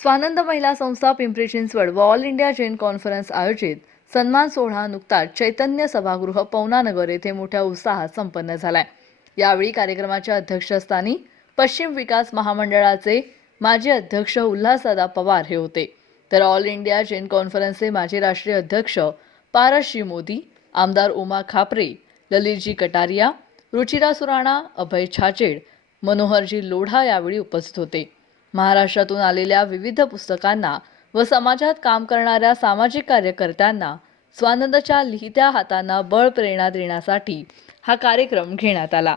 स्वानंद महिला संस्था पिंपरी चिंचवड व ऑल इंडिया जैन कॉन्फरन्स आयोजित सन्मान सोहळा नुकताच चैतन्य सभागृह पवनानगर येथे मोठ्या उत्साहात संपन्न झालाय। यावेळी कार्यक्रमाच्या अध्यक्षस्थानी पश्चिम विकास महामंडळाचे माजी अध्यक्ष उल्हासदादा पवार हे होते, तर ऑल इंडिया जैन कॉन्फरन्सचे माजी राष्ट्रीय अध्यक्ष पारसजी मोदी, आमदार उमा खापरे, ललितजी कटारिया, रुचिरा सुराणा, अभय छाचेड, मनोहरजी लोढा यावेळी उपस्थित होते। महाराष्ट्रातून आलेल्या विविध पुस्तकांना व समाजात काम करणाऱ्या सामाजिक कार्यकर्त्यांना स्वानंदच्या लिहित्या हातांना बळ प्रेरणा देण्यासाठी हा कार्यक्रम घेण्यात आला।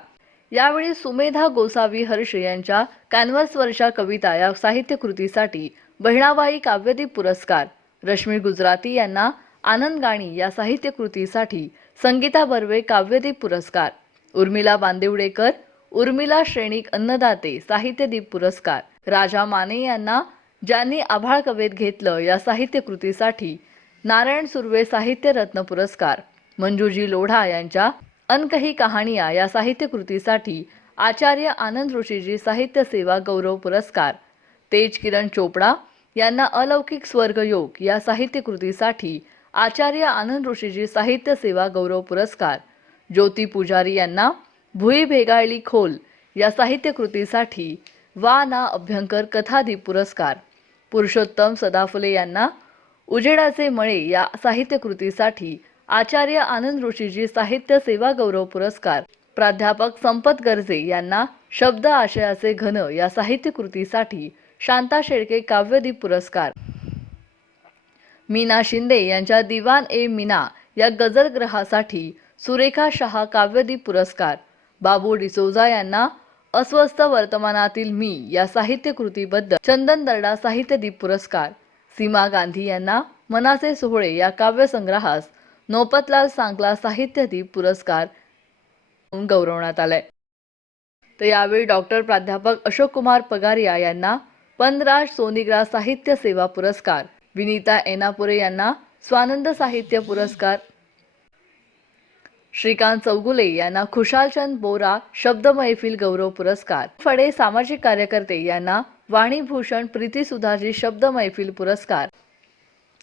यावेळी सुमेधा गोसावी हर्ष यांच्या कॅनव्हासवरच्या कविता या साहित्य कृतीसाठी बहिणाबाई काव्यदीप पुरस्कार, रश्मी गुजराती यांना आनंद गाणी या साहित्य कृतीसाठी संगीता बर्वे काव्यदीप पुरस्कार, उर्मिला बांदिवडेकर उर्मिला श्रेणिक अन्नदाते साहित्यदीप पुरस्कार, राजा माने यांना ज्यांनी आभाळ कवेत घेतलं या साहित्य कृतीसाठी नारायण सुर्वे साहित्य रत्न पुरस्कार, मंजूजी लोढा यांच्या अनकही कहाणिया या साहित्य कृतीसाठी आचार्य आनंद ऋषीजी साहित्य सेवा गौरव पुरस्कार, तेज किरण चोपडा यांना अलौकिक स्वर्गयोग या साहित्य कृतीसाठी आचार्य आनंद ऋषीजी साहित्य सेवा गौरव पुरस्कार, ज्योती पुजारी यांना भुई भेगाळली खोल या साहित्य कृतीसाठी वा ना अभ्यंकर कथादीप पुरस्कार, पुरुषोत्तम सदाफुले यांना उजेडाचे मळे या साहित्य कृतीसाठी आचार्य आनंद ऋषीजी साहित्य सेवा गौरव पुरस्कार, प्राध्यापक संपत गर्जे यांना शब्द आशयाचे घन या साहित्य कृतीसाठी शांता शेळके काव्यदीप पुरस्कार, मीना शिंदे यांच्या दिवान ए मीना या गजलग्रहासाठी सुरेखा शहा काव्यदीप पुरस्कार, बाबू डिसोजा यांना अस्वस्थ वर्तमानातील मी या साहित्य कृतीबद्दल चंदन दर्डा साहित्यदीप पुरस्कार, सीमा गांधी यांना मनाचे सोहळे या काव्यसंग्रहास नौपतलाल सांगला साहित्यदीप पुरस्कार गौरवण्यात आले। तर यावेळी डॉक्टर प्राध्यापक अशोक कुमार पगारिया यांना पनराज सोनिग्रा साहित्य सेवा पुरस्कार, विनीता एनापुरे यांना स्वानंद साहित्य पुरस्कार, श्रीकांत चौगुले यांना खुशालचंद बोरा शब्द मैफिल गौरव पुरस्कार, फडे सामाजिक कार्यकर्ते यांना वाणीभूषण प्रीती सुधाजी शब्द मैफिल पुरस्कार,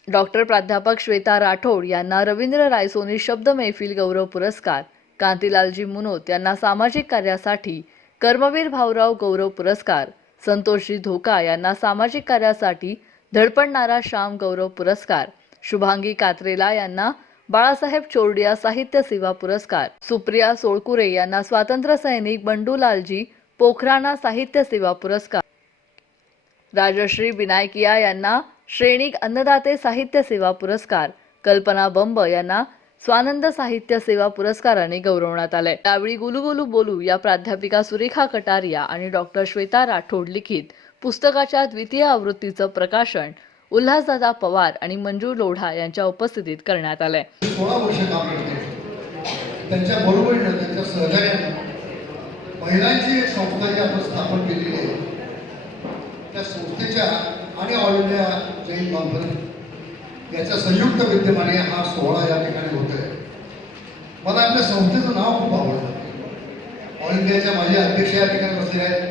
डॉक्टर प्राध्यापक श्वेता राठोड यांना रवींद्र रायसोनी शब्द मैफिल गौरव पुरस्कार, कांतीलालजी मुनोत यांना सामाजिक कार्यासाठी कर्मवीर भाऊराव गौरव पुरस्कार, संतोषजी धोका यांना सामाजिक कार्यासाठी धडपडणारा श्याम गौरव पुरस्कार, शुभांगी कात्रेला यांना बाळासाहेब चोरडिया साहित्य सेवा पुरस्कार, सुप्रिया सोळकुरे यांना स्वातंत्र्य सैनिक बंडूलालजी पोखराना साहित्य सेवा पुरस्कार, राजश्री बिनायकिया यांना श्रेणिक अन्नदाते साहित्य सेवा पुरस्कार, कल्पना बंब यांना स्वानंद साहित्य सेवा पुरस्काराने गौरवण्यात आले। यावेळी गुलू गुलू बोलू या प्राध्यापिका सुरेखा कटारिया आणि डॉक्टर श्वेता राठोड लिखित पुस्तकाच्या द्वितीय आवृत्तीचं प्रकाशन उल्हासदादा पवार आणि मंजू लोढा यांच्या उपस्थितीत करण्यात आले। 16 वर्ष काम करते, त्यांच्या बरोबरीने त्यांच्या सहकार्याने महिलांची एक संस्था जी आपण स्थापन केलेली आहे, त्या संस्थेच्या आणि ऑल इंडिया जैन कॉन्फरन्स याच्या संयुक्त विद्यमाने हा सोहळा या ठिकाणी होत आहे। मला आपल्या संस्थेचं नाव खूप आवडलं। ऑल इंडियाच्या माझे अध्यक्ष या ठिकाणी बसले आहेत।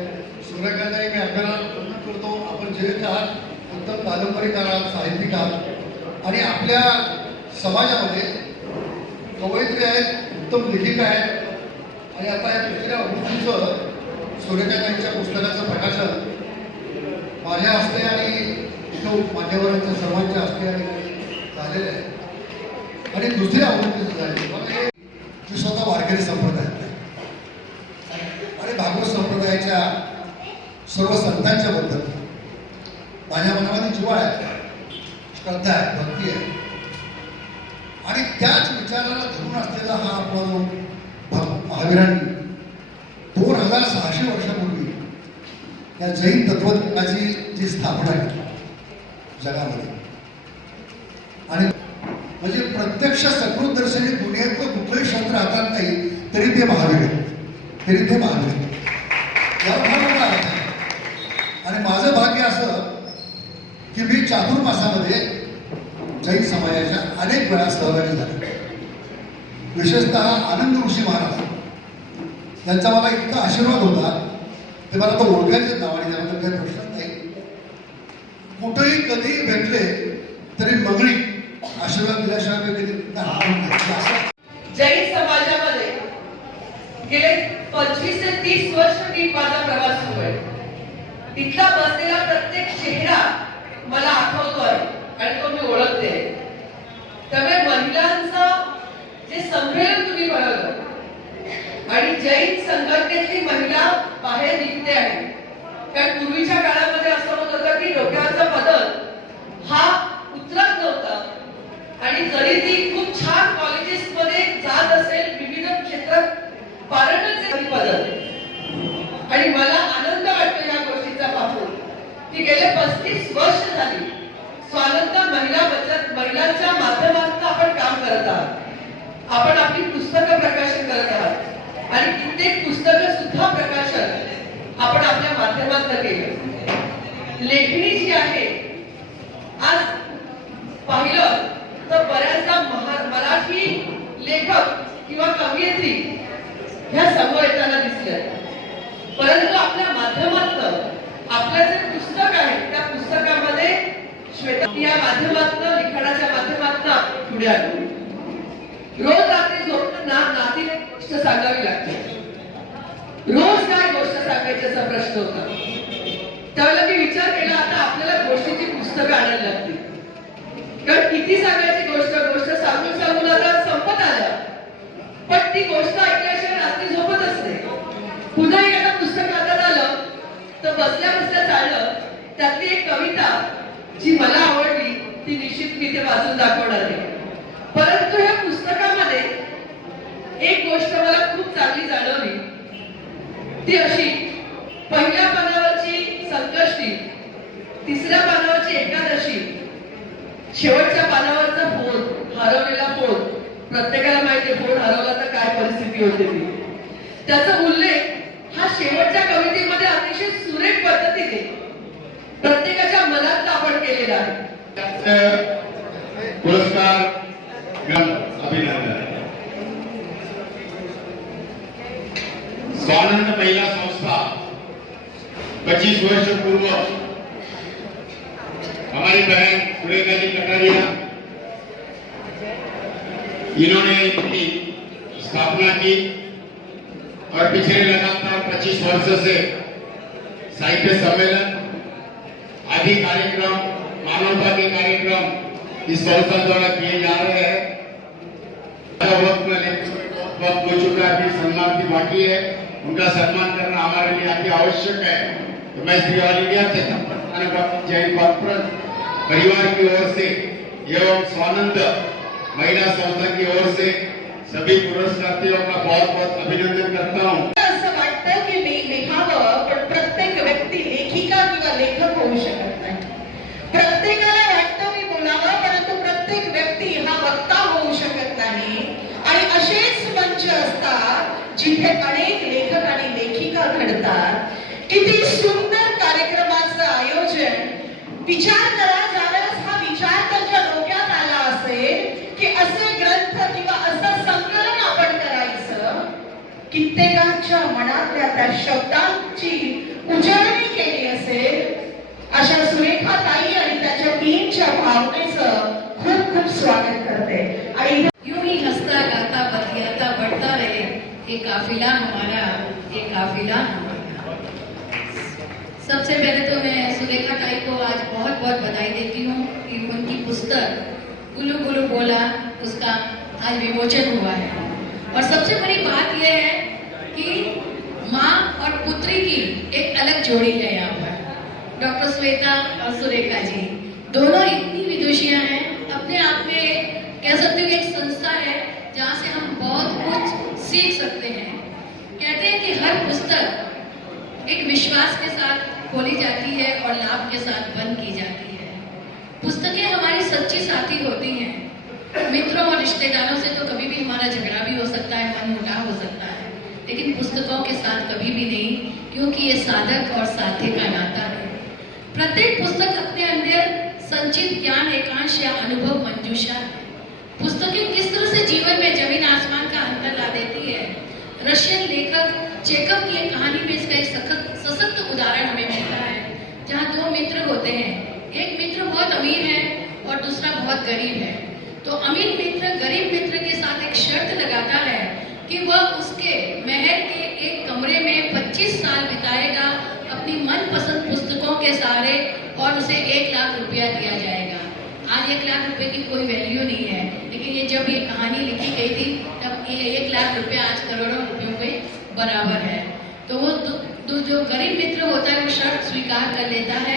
सूर्यकांताई, मी आपल्याला विनंती करतो, आपण ज्येष्ठ आहात, उत्तम कादंबरीकार आहात, साहित्यिक आहात आणि आपल्या समाजामध्ये कवयित्री आहेत, उत्तम लेखिका आहेत आणि आता या दुसऱ्या आवृत्तीचं सूर्यकांताईंच्या पुस्तकाचं प्रकाशन माझ्या हस्ते आणि इथं मान्यवरांच्या सर्वांच्या हस्ते झालेलं आहे आणि दुसऱ्या आवृत्तीचं झाले। मला हे स्वतः वारकरी संप्रदायात आणि भागवत संप्रदायाच्या सर्व संतांच्या बद्दल माझ्या मनामध्ये जिव्हाळ आहे, श्रद्धा आहे, भक्ती आहे आणि त्याच विचाराला धरून असलेला हा आपला जो महावीरांनी 2600 वर्षापूर्वी या जैन तत्वज्ञानाची जी स्थापना आहे जगामध्ये आणि म्हणजे प्रत्यक्ष सकृत दर्शनी दुनियेतलं कुठलंही शास्त्र हातात नाही तरी ते महावीर आहे, तरी ते महावीर आहे। आणि माझं भाग्य असं की मी चातुर्मासामध्ये जैन समाजाच्या अनेक वेळा सहभागी झाले। विशेषतः आनंद ऋषी महाराज यांचा मला इतका आशीर्वाद होता, ते मला तो ओळखायचे नावाने, त्याबद्दल काही प्रश्न नाही। कुठेही कधीही भेटले तरी मंगळी आशीर्वाद दिल्याशिवाय मी कधी हारून नाही. जैन समाजामध्ये गेले 25 ते 30 वर्ष मी माझा प्रवास सुरू आहे. तिथला बसलेला प्रत्येक चेहरा मला आठवतो आहे आणि तो मी ओळखते. त्यामुळे महिलांचं जे संमेलन तुम्ही बनवलं आणि जैन संघटनेतली महिला बाहेर निघते आहे. कारण पूर्वीच्या काळामध्ये असं होत होतं की डोक्याचा पदर हा उतरत नव्हता आणि जरी ती खूप छान कॉलेजेसमध्ये जात असेल, विविध क्षेत्रात पारंगत पदर. आणि मला आनंद वाटतो या गोष्टीचा पाहून की गेले 35 वर्ष झाली स्वानंद महिला बचत महिलांच्या माध्यमातून आपण काम करत आहात. आपण आपली पुस्तकं प्रकाशन करत आहात आणि कित्येक पुस्तकं सुद्धा प्रकाशन आपण आपल्या माध्यमातून केलं. लेखणी जी आहे, आज पाहिलं तर बऱ्याचदा मराठी लेखक किंवा कवयित्री ह्या समोर येताना दिसल्या. परंतु आपल्या माध्यमातून आपलं जे पुस्तक आहे त्या पुस्तकामध्ये श्वेता या माध्यमातून लिखाणाच्या माध्यमातून पुढे आलो. रोज रात्री झोपताना नातीला गोष्ट सांगावी लागते. रोज काय गोष्ट सांगायची असा प्रश्न होता. त्यावेळेला मी विचार केला आता आपल्याला गोष्टीची पुस्तकं आणायला लागतील. कारण किती सांगायची गोष्ट सांगून आता संपत आलं. पण ती गोष्ट ऐकल्याशिवाय रात्री झोपतच नाही. पुन्हा एखादं पुस्तक हातात आलं तर बसल्या बसल्या चाललं. त्यातली एक कविता जी मला आवडली ती निश्चित मी ते वाचून दाखवणार आहे. परंतु या पुस्तकामध्ये एक गोष्ट मला खूप चांगली जाणवली. ती अशी, पहिल्या पानावरची संकष्टी, तिसऱ्या पानावरची एकादशी, शेवटच्या पानावरचा फोन, हरवलेला फोन. प्रत्येकाला माहिती आहे फोन हरवला तर काय परिस्थिती होते ती. त्याचा उल्लेख हा शेवटच्या कवितेमध्ये अतिशय सुरेख पद्धतीने प्रत्येकाच्या मनात आपण केलेला आहे. पुरस्कार अभिनंदन. स्वानंद महिला संस्था 25 वर्ष पूर्व हमारी बहन सुरेखा जी कटारिया इन्होंने अपनी स्थापना की और पिछले लगातार 25 वर्ष से साहित्य सम्मेलन आदि कार्यक्रम, मानवता के कार्यक्रम इस संस्था द्वारा किए जा रहे हैं. वक्त हो चुका है, अभी सम्मान की बाकी है. उनका सम्मान करना हमारे लिए अति आवश्यक है. तो मैं Shri all India Jain conference परिवार की ओर से एवं स्वानंद महिला संस्था की ओर से सभी पुरस्कार्थियों का बहुत बहुत अभिनंदन करता हूँ. असं वाटतं की मी लिहावं, पण प्रत्येक व्यक्ती लेखिका किंवा लेखक होऊ शकत नाही. प्रत्येकाला वाटतं मी बोलावं, परंतु प्रत्येक व्यक्ती हा वक्ता होऊ शकत नाही. आणि असेच मंच असतात जिथे अनेक लेखक आणि लेखिका घडतात. किती सुंदर कार्यक्रमाचं आयोजन. विचार करा, ज्यावेळेस हा विचार त्यांच्या डोक्यात आला असेल की असे ग्रंथ किंवा असं संकलन आपण करायचं, कित्येकांच्या मनातल्या त्या शब्दांची उजळणी केली असेल. अशा सुरेखा ताई आणि त्याच्या टीमच्या भावनेचं खूप खूप स्वागत करते. आणि यूं ही हंसता गाता बतियाता बढ़ता रहे ये काफिला हमारा, ये काफिला हमारा. सबसे पहले तो मैं सुरेखा ताई को आज बहुत बहुत बधाई देती हूँ कि उनकी पुस्तक गुलू गुलू बोला उसका आज विमोचन हुआ है. और सबसे बड़ी बात यह है कि माँ और पुत्री की एक अलग जोड़ी है यहाँ पर. डॉक्टर श्वेता और सुरेखा जी दोनों इतनी विदुषियाँ हैं. अपने आप में कह सकते हो कि एक संस्था है जहाँ से हम बहुत कुछ सीख सकते हैं. कहते हैं कि हर पुस्तक एक विश्वास के साथ खोली जाती है और लाभ के साथ बंद की जाती है. पुस्तकें हमारी सच्ची साथी होती हैं. मित्रों और रिश्तेदारों से तो कभी भी हमारा झगड़ा भी हो सकता है, मनमुटाव हो सकता है, लेकिन पुस्तकों के साथ कभी भी नहीं, क्योंकि ये साधक और साथी का नाता है. प्रत्येक पुस्तक अपने अंदर संचित ज्ञान, एकांश या अनुभव मंजूषा है. पुस्तकें किस तरह से जीवन में जमीन आसमान का अंतर ला देती है. रशियन लेखक चेकव की एक कहानी में इसका एक सशक्त उदाहरण हमें मिलता है, जहाँ दो मित्र होते हैं. एक मित्र बहुत अमीर है और दूसरा बहुत गरीब है। तो अमीर मित्र गरीब मित्र के साथ एक शर्त लगाता है कि वह उसके महल के एक कमरे में 25 साल बिताएगा अपनी मनपसंद पुस्तकों के सहारे और उसे 1 लाख रुपया दिया जाएगा। आज 1 लाख रुपए की कोई वैल्यू नहीं है, लेकिन ये जब ये कहानी लिखी गई थी तब ये 1 लाख रुपया आज करोड़ों रुपयों के बराबर है। तो वो जो गरीब मित्र होता है वो शर्त स्वीकार कर लेता है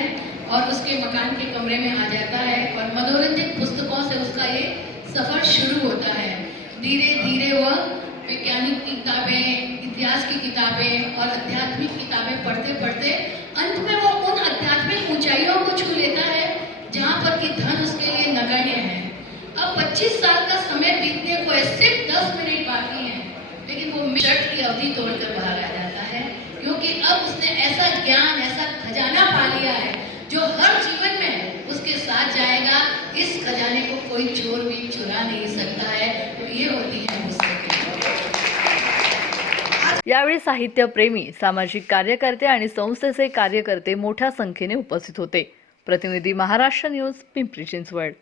और उसके मकान के कमरे में आ जाता है और मनोरंजक पुस्तकों से उसका ये सफर शुरू होता है। धीरे धीरे वह वैज्ञानिक किताबें, इतिहास की किताबें और आध्यात्मिक किताबें पढ़ते पढ़ते अंत में वो उन आध्यात्मिक ऊंचाइयों को छू लेता है जहाँ पर कि धन उसके लिए नगण्य है। अब 25 साल का समय बीतने को है, सिर्फ 10 मिनट बाकी हैं, लेकिन वो शर्त की अवधि तोड़कर बाहर आ जाता है, क्योंकि अब उसने ऐसा ज्ञान, ऐसा खजाना पा लिया है जो हर जीवन में उसके साथ जाएगा। इस खजाने को कोई चोर भी चुरा नहीं सकता है। तो ये होती है पुस्तक। यावेळी साहित्यप्रेमी, सामाजिक कार्यकर्ते आणि संस्थेचे कार्यकर्ते मोठ्या संख्येने उपस्थित होते. प्रतिनिधी महाराष्ट्र न्यूज, पिंपरी चिंचवड.